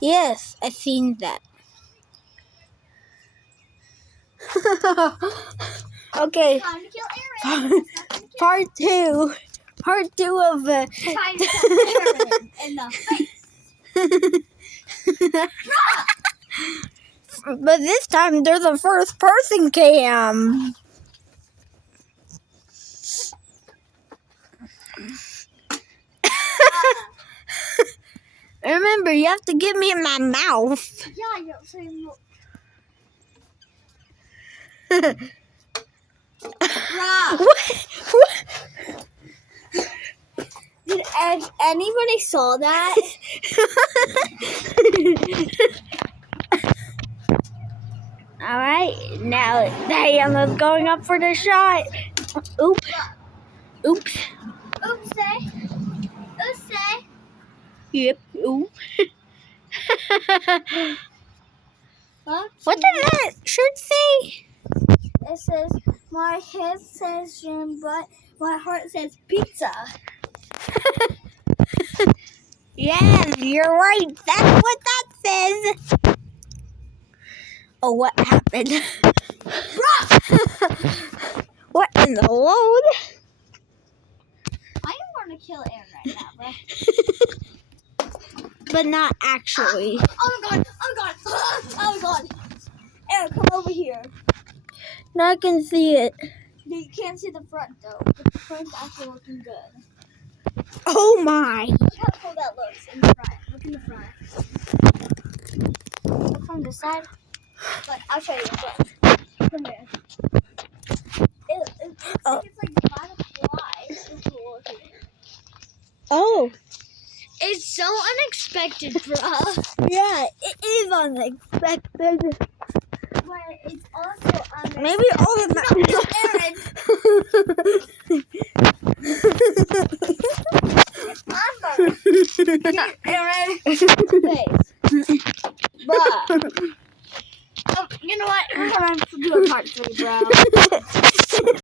Yes, I seen that. Okay, Time to kill Aaron. part two. Part two of Time to kill Aaron in the face. But this time there's a first person cam. Remember, you have to give me my mouth. Yeah, you're saying. What? Did anybody saw that? Alright, now Diana's going up for the shot. Oops. Oops. Oopsie. Oopsie. Yep. Oops. What does that shirt say? It says, my head says gym, but my heart says pizza. Yes, you're right. That's what that says. Oh, what happened? What in the world? I am going to kill Aaron right now, bro. But not actually. Oh my god, oh my god, oh my god. Aaron, come over here. Now I can see it. You can't see the front though, but the front's actually looking good. Oh my. Look how cool that looks in the front. Look in the front. Look from the side. But I'll show you the front. Come here. It looks like it's like butterflies. It's cool looking. Oh. It's so unexpected, bruh. Yeah, it is unexpected. But it's also unexpected. Maybe all of that. No, Aaron. Aaron. Face. Bruh. You know what? We're gonna have to do a part 3, bro.